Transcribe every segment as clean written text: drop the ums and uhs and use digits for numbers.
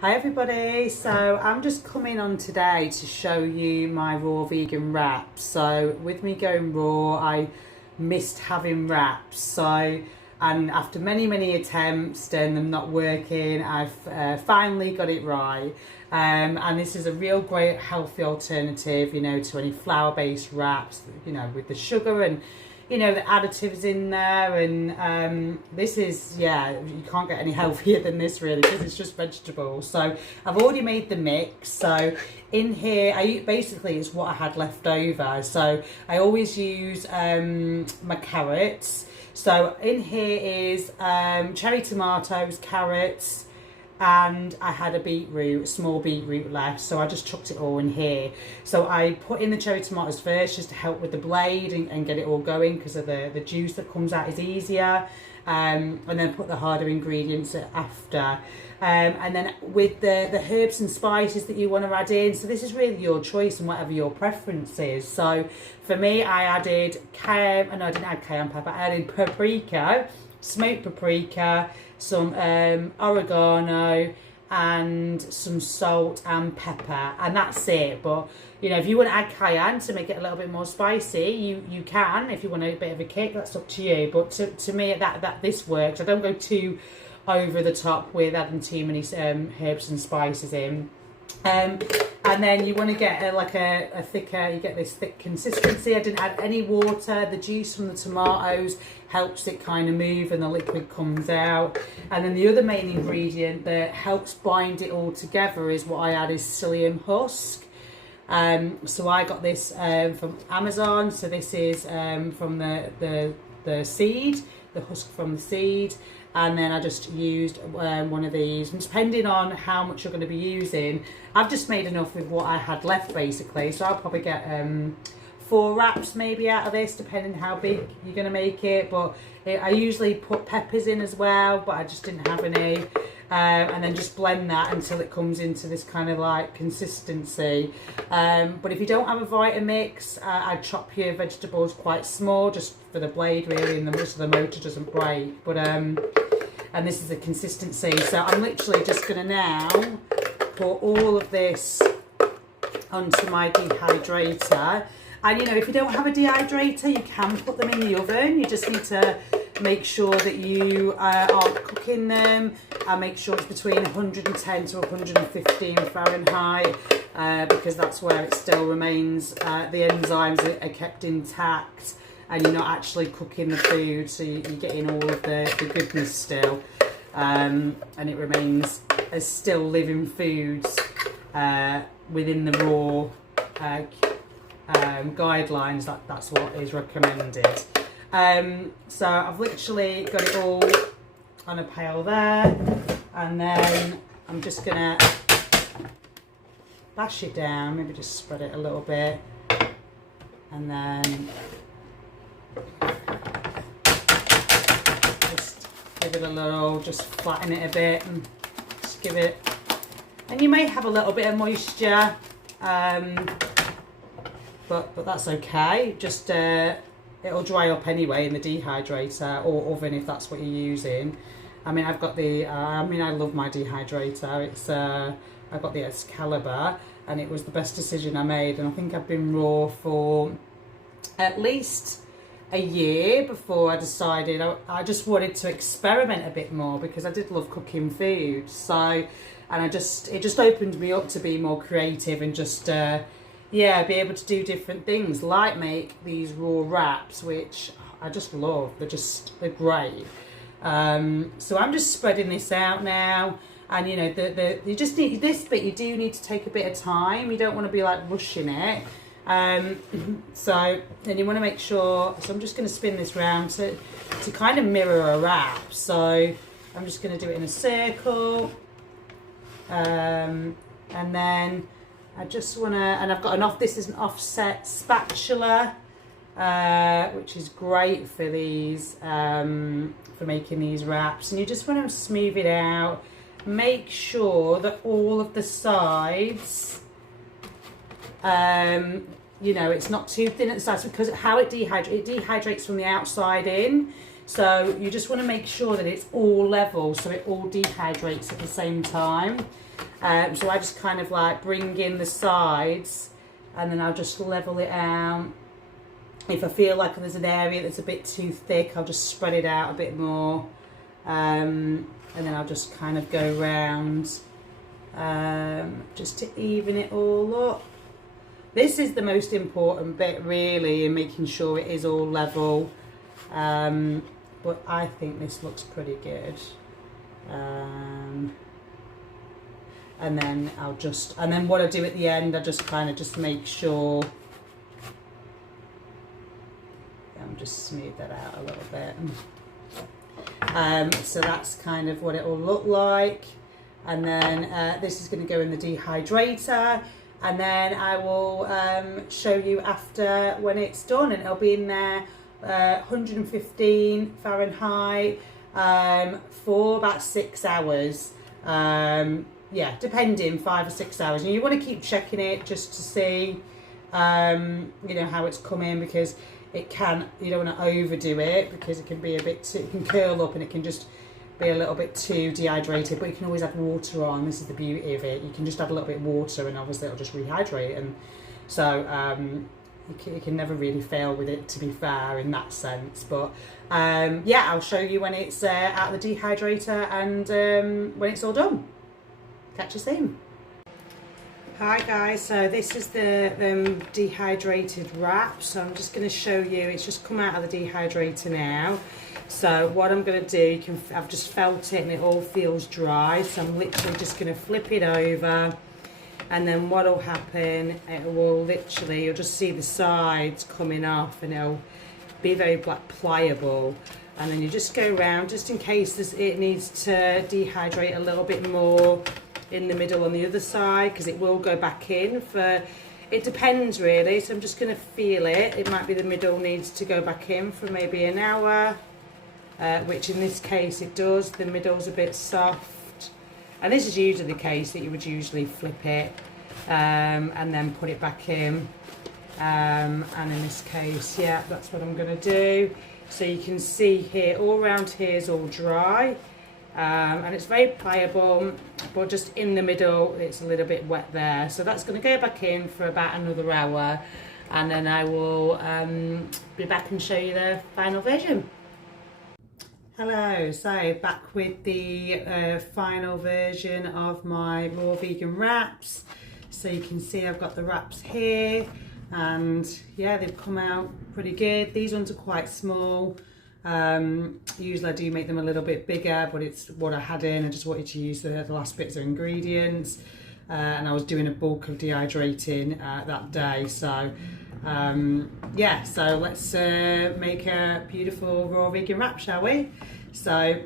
Hi everybody, so I'm just coming on today to show you my raw vegan wraps. So with me going raw, I missed having wraps. And after many attempts and them not working, I've finally got it right. And this is a real great healthy alternative, to any flour-based wraps, with the sugar and the additives in there, and this is, you can't get any healthier than this really, because it's just vegetables. So I've already made the mix. So in here, basically it's what I had left over. So I always use my carrots. So in here is cherry tomatoes, carrots, and I had a small beetroot left, so I just chucked it all in here. So I put in the cherry tomatoes first just to help with the blade and get it all going, because of the juice that comes out is easier, and then put the harder ingredients after. And then with the herbs and spices that you want to add in, so this is really your choice and whatever your preference is. So for me, I added I didn't add cayenne pepper, I added paprika, smoked paprika, some oregano, and some salt and pepper, and that's it. But if you want to add cayenne to make it a little bit more spicy, you can. If you want a bit of a kick, that's up to you. But to me, that this works. I don't go too over the top with adding too many herbs and spices in. And then you want to get a thicker, you get this thick consistency. I didn't add any water. The juice from the tomatoes helps it kind of move and the liquid comes out. And then the other main ingredient that helps bind it all together is what I add is psyllium husk. So I got this from Amazon. So this is from the seed, the husk from the seed. And then I just used one of these, and depending on how much you're going to be using, I've just made enough with what I had left basically. So I'll probably get 4 wraps maybe out of this, depending how big you're going to make it. But I usually put peppers in as well, but I just didn't have any. And then just blend that until it comes into this kind of like consistency. But if you don't have a Vitamix, I'd chop your vegetables quite small, just for the blade really, and so the motor doesn't break. But and this is the consistency. So I'm literally just going to now pour all of this onto my dehydrator. And if you don't have a dehydrator, you can put them in the oven. You just need to make sure that you aren't cooking them, and make sure it's between 110 to 115 Fahrenheit, because that's where it still remains, the enzymes are kept intact, and you're not actually cooking the food, so you're getting all of the goodness still, and it remains as still living foods within the raw guidelines. That's what is recommended. So I've literally got it all on a pail there, and then I'm just gonna bash it down, maybe just spread it a little bit, and then just give it a little, just flatten it a bit and just give it, and you may have a little bit of moisture, but that's okay. Just it'll dry up anyway in the dehydrator or oven if that's what you're using. I mean, I've got the I love my dehydrator. It's I've got the Excalibur, and it was the best decision I made, and I think I've been raw for at least a year before I decided I just wanted to experiment a bit more, because I did love cooking food. So, and it just opened me up to be more creative and just be able to do different things, like make these raw wraps, which I just love. They're great. So I'm just spreading this out now, and you just need this bit. You do need to take a bit of time. You don't want to be like rushing it. So then you want to make sure. So I'm just going to spin this round to kind of mirror a wrap. So I'm just going to do it in a circle, and then I just want to, and I've got this is an offset spatula, which is great for these, for making these wraps. And you just want to smooth it out. Make sure that all of the sides, it's not too thin at the sides, because how it dehydrates from the outside in. So you just want to make sure that it's all level, so it all dehydrates at the same time. So I just kind of like bring in the sides and then I'll just level it out. If I feel like there's an area that's a bit too thick, I'll just spread it out a bit more. And then I'll just kind of go round just to even it all up. This is the most important bit really, in making sure it is all level. But I think this looks pretty good. And then and then what I do at the end, I just kind of just make sure just smooth that out a little bit. So that's kind of what it will look like. And then this is going to go in the dehydrator, and then I will show you after when it's done, and it'll be in there 115 Fahrenheit for about 6 hours. Yeah, depending, 5 or 6 hours. And you want to keep checking it just to see you know, how it's coming, because it can, you don't want to overdo it because it can be a bit too, it can curl up and it can just be a little bit too dehydrated. But you can always add water on. This is the beauty of it. You can just add a little bit of water and obviously it'll just rehydrate. And so you can never really fail with it, to be fair, in that sense. But yeah, I'll show you when it's out of the dehydrator and when it's all done. Catch you soon. Hi guys, so this is the dehydrated wrap. So I'm just going to show you, it's just come out of the dehydrator now. So what I'm going to do, I've just felt it and it all feels dry, so I'm literally just going to flip it over, and then what will happen, it will literally, you'll just see the sides coming off and it'll be very pliable. And then you just go around just in case it needs to dehydrate a little bit more in the middle on the other side, because it will go back in for, it depends really. So I'm just going to feel it. It might be the middle needs to go back in for maybe an hour, which in this case it does. The middle's a bit soft, and this is usually the case that you would usually flip it and then put it back in, and in this case, yeah, that's what I'm going to do. So you can see here, all around here is all dry. And it's very pliable, but just in the middle it's a little bit wet there. So that's going to go back in for about another hour, and then I will be back and show you the final version. Hello, so back with the final version of my raw vegan wraps. So you can see I've got the wraps here, and yeah, they've come out pretty good. These ones are quite small. Usually I do make them a little bit bigger, but it's what I had in. I just wanted to use the last bits of ingredients, and I was doing a bulk of dehydrating that day. So yeah, so let's make a beautiful raw vegan wrap, shall we? So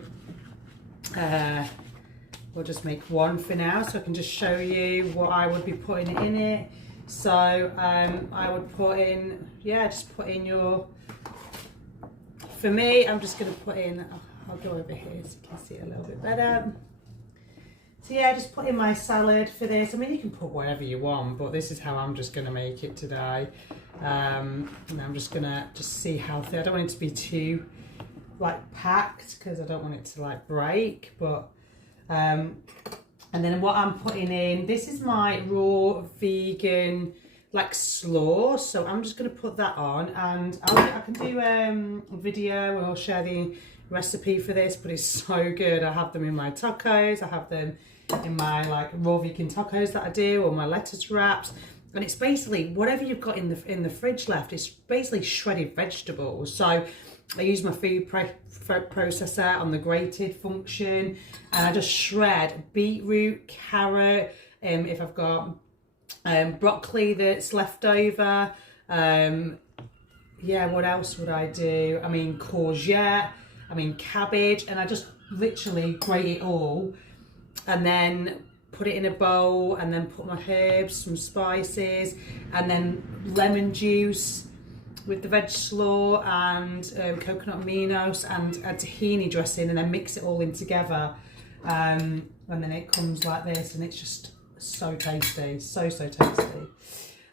we'll just make one for now, so I can just show you what I would be putting in it. So I would put in, yeah, just put in your, for me, I'm just going to put in, I'll go over here so you can see it a little bit better. So yeah, just put in my salad for this. I mean, you can put whatever you want, but this is how I'm just going to make it today. And I'm just going to see how thick. I don't want it to be too like packed, because I don't want it to like break. But and then what I'm putting in, this is my raw vegan like slaw, so I'm just going to put that on, and I can do a video where I'll share the recipe for this, but it's so good. I have them in my tacos, I have them in my like raw vegan tacos that I do, or my lettuce wraps, and it's basically whatever you've got in the fridge left. It's basically shredded vegetables. So I use my food processor on the grated function, and I just shred beetroot, carrot, if I've got broccoli that's left over, yeah, what else would I do? I mean, courgette, I mean cabbage, and I just literally grate it all and then put it in a bowl, and then put my herbs, some spices, and then lemon juice with the veg slaw and coconut aminos and a tahini dressing, and then mix it all in together, and then it comes like this, and it's just so tasty, so tasty.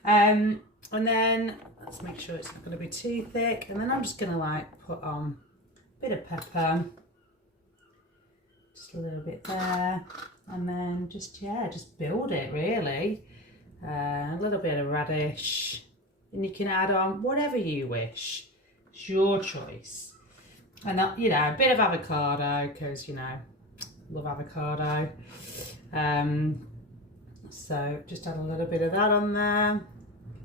And then let's make sure it's not going to be too thick, and then I'm just going to like put on a bit of pepper, just a little bit there, and then just build it really. A little bit of radish, and you can add on whatever you wish. It's your choice. And you know, a bit of avocado, because you know, love avocado. So just add a little bit of that on there,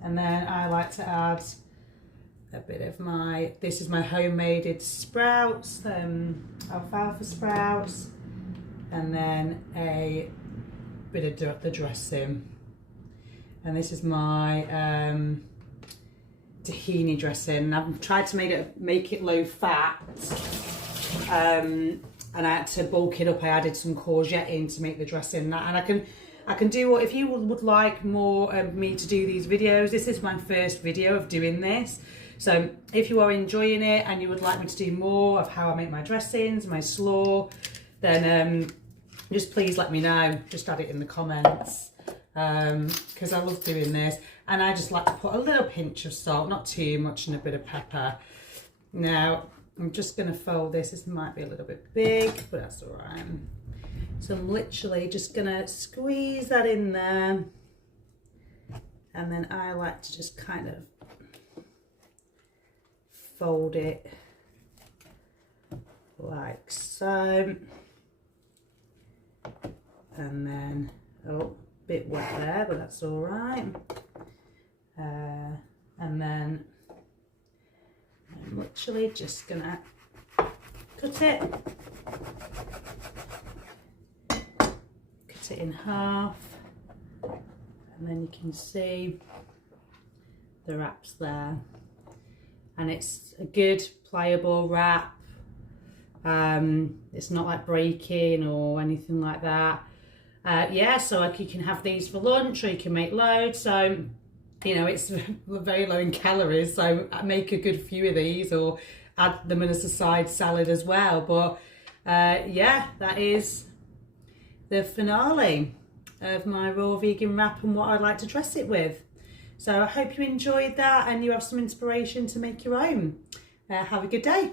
and then I like to add a bit of this is my homemade sprouts, alfalfa sprouts, and then a bit of the dressing. And this is my tahini dressing. I've tried to make it low fat, and I had to bulk it up. I added some courgette in to make the dressing, and I can do if you would like more of me to do these videos. This is my first video of doing this, so if you are enjoying it and you would like me to do more of how I make my dressings, my slaw, then just please let me know. Just add it in the comments, because I love doing this. And I just like to put a little pinch of salt, not too much, and a bit of pepper. Now I'm just going to fold this. This might be a little bit big, but that's all right. So I'm literally just going to squeeze that in there, and then I like to just kind of fold it like so, and then bit wet there, but that's all right. And then I'm literally just gonna cut it in half, and then you can see the wraps there, and it's a good pliable wrap. It's not like breaking or anything like that. Yeah, so like you can have these for lunch, or you can make loads. So you know, it's very low in calories, so I make a good few of these, or add them as a side salad as well. But yeah, that is the finale of my raw vegan wrap and what I'd like to dress it with. So I hope you enjoyed that and you have some inspiration to make your own. Have a good day.